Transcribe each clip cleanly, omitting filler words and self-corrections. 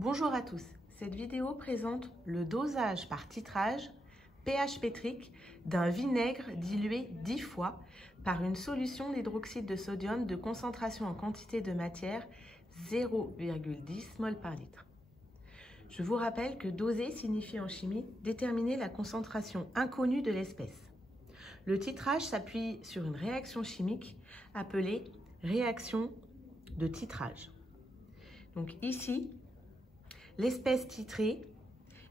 Bonjour à tous, cette vidéo présente le dosage par titrage pH métrique d'un vinaigre dilué 10 fois par une solution d'hydroxyde de sodium de concentration en quantité de matière 0,10 mol par litre. Je vous rappelle que doser signifie en chimie déterminer la concentration inconnue de l'espèce. Le titrage s'appuie sur une réaction chimique appelée réaction de titrage. Donc ici, l'espèce titrée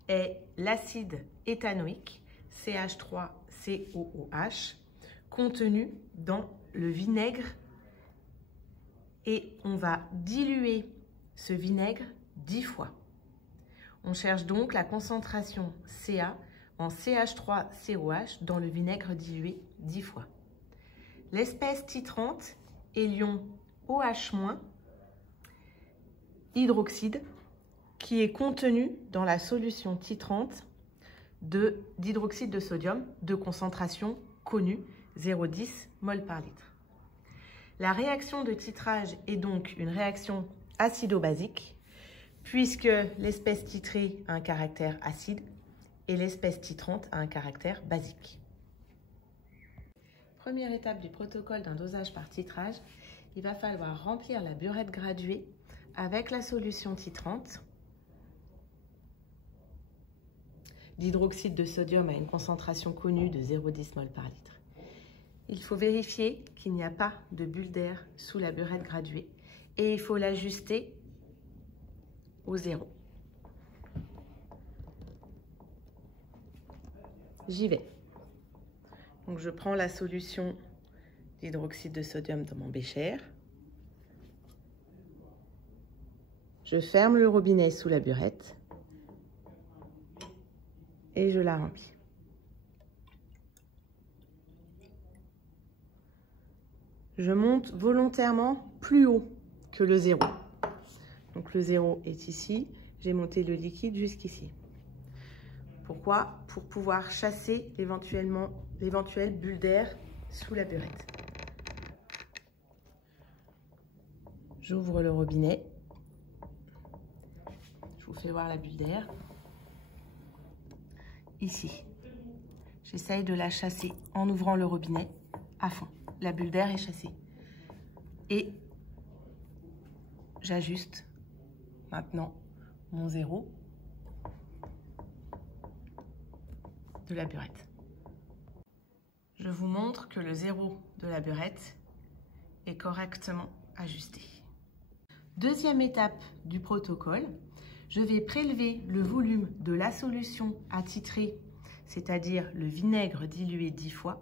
est l'acide éthanoïque CH3COOH contenu dans le vinaigre et on va diluer ce vinaigre 10 fois. On cherche donc la concentration Ca en CH3COH dans le vinaigre dilué 10 fois. L'espèce titrante est l'ion OH- hydroxyde qui est contenu dans la solution titrante d'hydroxyde de sodium de concentration connue 0,10 mol par litre. La réaction de titrage est donc une réaction acido-basique puisque l'espèce titrée a un caractère acide et l'espèce titrante a un caractère basique. Première étape du protocole d'un dosage par titrage, il va falloir remplir la burette graduée avec la solution titrante d'hydroxyde de sodium à une concentration connue de 0,10 mol par litre. Il faut vérifier qu'il n'y a pas de bulle d'air sous la burette graduée et il faut l'ajuster au 0. J'y vais. Donc je prends la solution d'hydroxyde de sodium dans mon bécher. Je ferme le robinet sous la burette et je la remplis. Je monte volontairement plus haut que le 0. Donc le 0 est ici, j'ai monté le liquide jusqu'ici. Pourquoi? Pour pouvoir chasser l'éventuelle bulle d'air sous la burette. J'ouvre le robinet. Je vous fais voir la bulle d'air. Ici. J'essaye de la chasser en ouvrant le robinet à fond. La bulle d'air est chassée. Et j'ajuste maintenant mon 0 de la burette. Je vous montre que le 0 de la burette est correctement ajusté. Deuxième étape du protocole, je vais prélever le volume de la solution à titrer, c'est-à-dire le vinaigre dilué 10 fois,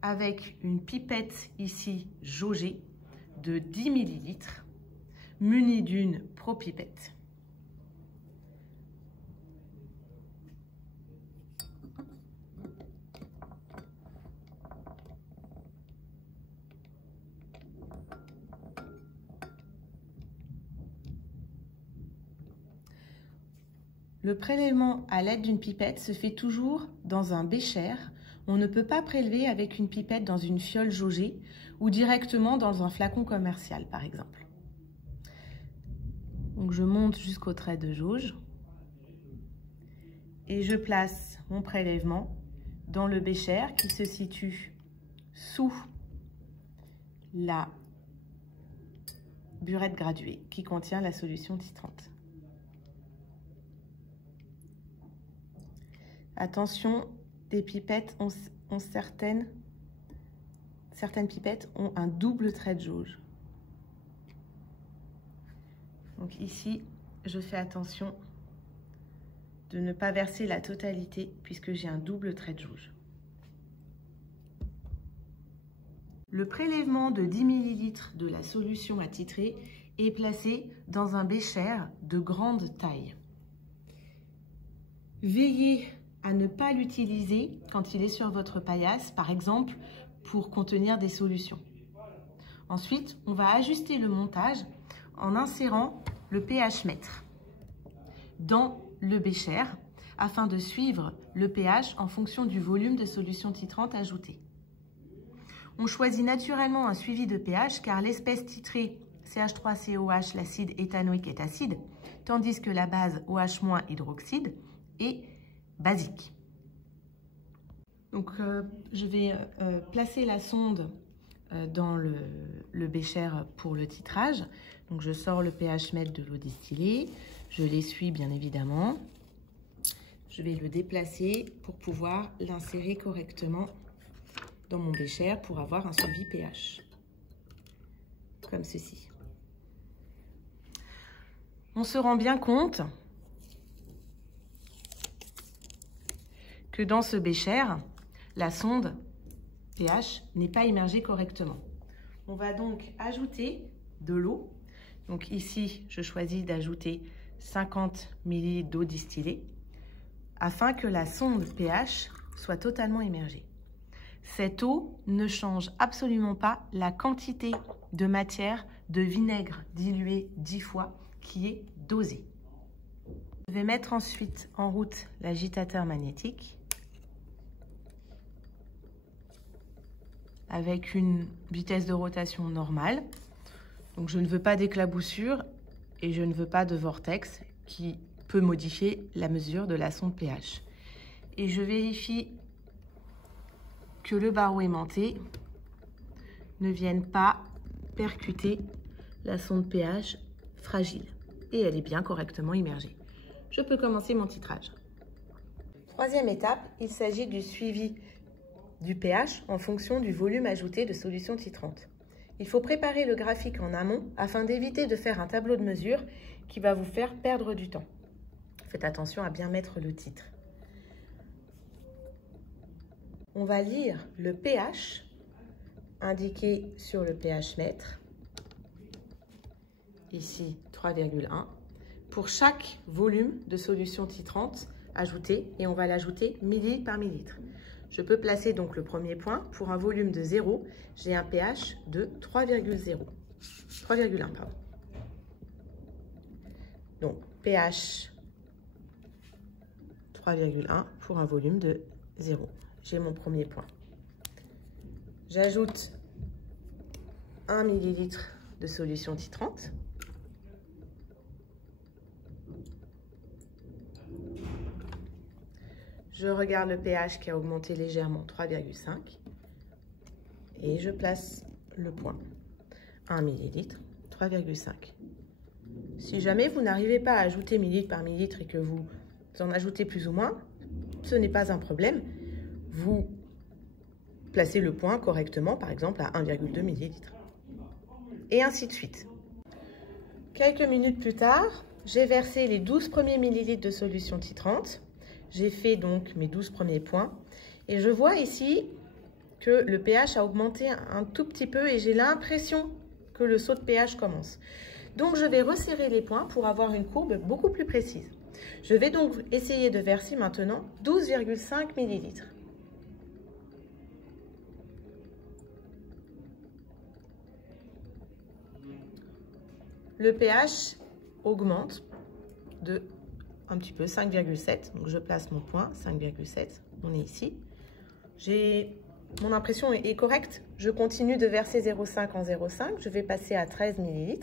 avec une pipette ici jaugée de 10 ml, munie d'une propipette. Le prélèvement à l'aide d'une pipette se fait toujours dans un bécher. On ne peut pas prélever avec une pipette dans une fiole jaugée ou directement dans un flacon commercial, par exemple. Donc je monte jusqu'au trait de jauge et je place mon prélèvement dans le bécher qui se situe sous la burette graduée qui contient la solution titrante. Attention, des pipettes certaines pipettes ont un double trait de jauge. Donc ici, je fais attention de ne pas verser la totalité puisque j'ai un double trait de jauge. Le prélèvement de 10 ml de la solution à titrer est placé dans un bécher de grande taille. Veillez à ne pas l'utiliser quand il est sur votre paillasse, par exemple pour contenir des solutions. Ensuite, on va ajuster le montage en insérant le pH mètre dans le bécher afin de suivre le pH en fonction du volume de solution titrante ajoutée. On choisit naturellement un suivi de pH car l'espèce titrée CH3COH, l'acide éthanoïque est acide, tandis que la base OH- hydroxyde est basique. Donc, je vais placer la sonde dans le bécher pour le titrage. Donc, je sors le pH mètre de l'eau distillée, je l'essuie bien évidemment. Je vais le déplacer pour pouvoir l'insérer correctement dans mon bécher pour avoir un suivi pH, comme ceci. On se rend bien compte que dans ce bécher, la sonde pH n'est pas immergée correctement. On va donc ajouter de l'eau. Donc ici, je choisis d'ajouter 50 ml d'eau distillée afin que la sonde pH soit totalement immergée. Cette eau ne change absolument pas la quantité de matière de vinaigre dilué 10 fois qui est dosée. Je vais mettre ensuite en route l'agitateur magnétique avec une vitesse de rotation normale. Donc je ne veux pas d'éclaboussure et je ne veux pas de vortex qui peut modifier la mesure de la sonde pH. Et je vérifie que le barreau aimanté ne vienne pas percuter la sonde pH fragile. Et elle est bien correctement immergée. Je peux commencer mon titrage. Troisième étape, il s'agit du suivi du pH en fonction du volume ajouté de solution titrante. Il faut préparer le graphique en amont afin d'éviter de faire un tableau de mesure qui va vous faire perdre du temps. Faites attention à bien mettre le titre. On va lire le pH indiqué sur le pH mètre, ici 3,1, pour chaque volume de solution titrante ajouté, et on va l'ajouter millilitre par millilitre. Je peux placer donc le premier point. Pour un volume de 0, j'ai un pH de 3,1. Donc pH 3,1 pour un volume de 0. J'ai mon premier point. J'ajoute 1 ml de solution titrante. Je regarde le pH qui a augmenté légèrement, 3,5. Et je place le point. 1 ml, 3,5. Si jamais vous n'arrivez pas à ajouter millilitre par millilitre et que vous en ajoutez plus ou moins, ce n'est pas un problème. Vous placez le point correctement, par exemple à 1,2 ml. Et ainsi de suite. Quelques minutes plus tard, j'ai versé les 12 premiers millilitres de solution titrante. J'ai fait donc mes 12 premiers points. Et je vois ici que le pH a augmenté un tout petit peu et j'ai l'impression que le saut de pH commence. Donc, je vais resserrer les points pour avoir une courbe beaucoup plus précise. Je vais donc essayer de verser maintenant 12,5 ml. Le pH augmente de un petit peu, 5,7. Donc, je place mon point, 5,7. On est ici. Mon impression est correcte. Je continue de verser 0,5 en 0,5. Je vais passer à 13 ml.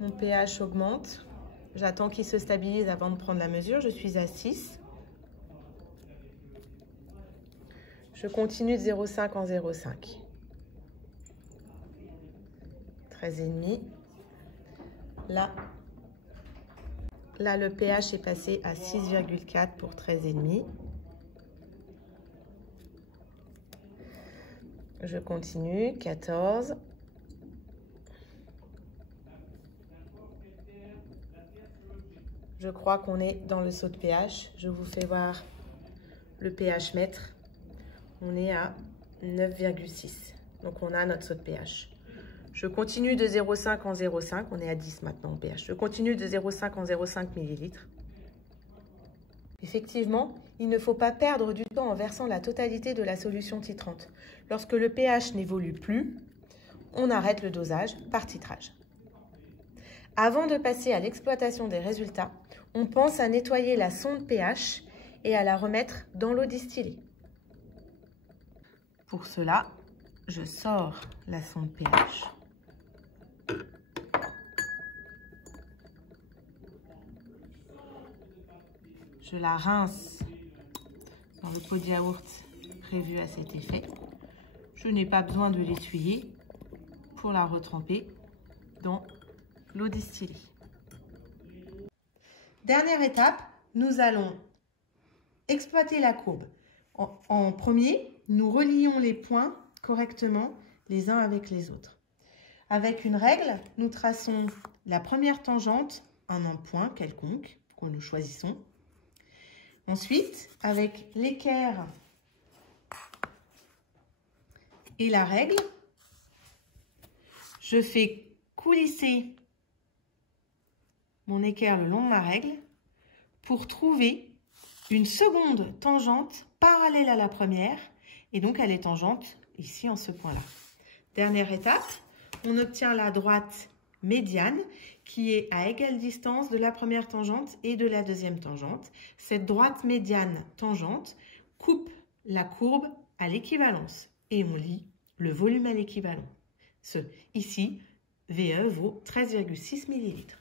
Mon pH augmente. J'attends qu'il se stabilise avant de prendre la mesure. Je suis à 6. Je continue de 0,5 en 0,5. 13,5. Là, le pH est passé à 6,4 pour 13,5. Je continue, 14. Je crois qu'on est dans le saut de pH. Je vous fais voir le pH mètre. On est à 9,6. Donc, on a notre saut de pH. Je continue de 0,5 en 0,5. On est à 10 maintenant en pH. Je continue de 0,5 en 0,5 ml. Effectivement, il ne faut pas perdre du temps en versant la totalité de la solution titrante. Lorsque le pH n'évolue plus, on arrête le dosage par titrage. Avant de passer à l'exploitation des résultats, on pense à nettoyer la sonde pH et à la remettre dans l'eau distillée. Pour cela, je sors la sonde pH. Je la rince dans le pot de yaourt prévu à cet effet. Je n'ai pas besoin de l'essuyer pour la retremper dans l'eau distillée. Dernière étape, nous allons exploiter la courbe. En premier, nous relions les points correctement les uns avec les autres. Avec une règle, nous traçons la première tangente en un point quelconque que nous choisissons. Ensuite, avec l'équerre et la règle, je fais coulisser mon équerre le long de la règle pour trouver une seconde tangente parallèle à la première, et donc elle est tangente ici en ce point-là. Dernière étape, on obtient la droite médiane qui est à égale distance de la première tangente et de la deuxième tangente. Cette droite médiane tangente coupe la courbe à l'équivalence et on lit le volume à l'équivalent. Ici, VE vaut 13,6 ml.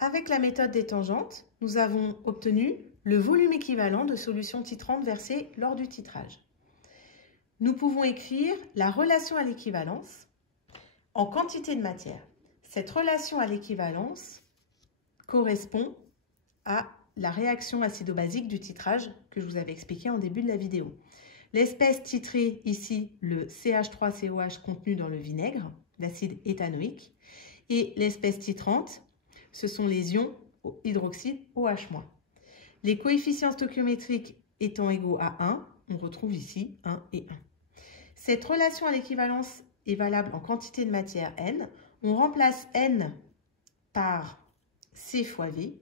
Avec la méthode des tangentes, nous avons obtenu le volume équivalent de solution titrante versée lors du titrage. Nous pouvons écrire la relation à l'équivalence en quantité de matière. Cette relation à l'équivalence correspond à la réaction acido-basique du titrage que je vous avais expliqué en début de la vidéo. L'espèce titrée, ici, le CH3COH contenu dans le vinaigre, l'acide éthanoïque, et l'espèce titrante, ce sont les ions hydroxyde OH-. Les coefficients stoichiométriques étant égaux à 1, on retrouve ici 1 et 1. Cette relation à l'équivalence est valable en quantité de matière N. On remplace N par C fois V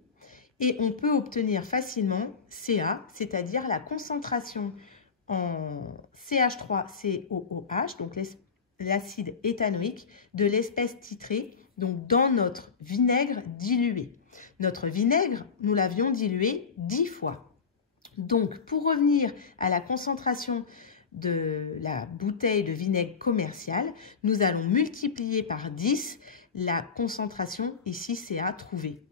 et on peut obtenir facilement Ca, c'est-à-dire la concentration en CH3COOH, donc l'acide éthanoïque de l'espèce titrée, donc dans notre vinaigre dilué. Notre vinaigre, nous l'avions dilué 10 fois. Donc, pour revenir à la concentration de la bouteille de vinaigre commercial, nous allons multiplier par 10 la concentration, ici Ca, trouvée.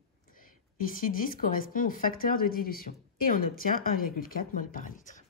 Ici, 10 correspond au facteur de dilution. Et on obtient 1,4 mol par litre.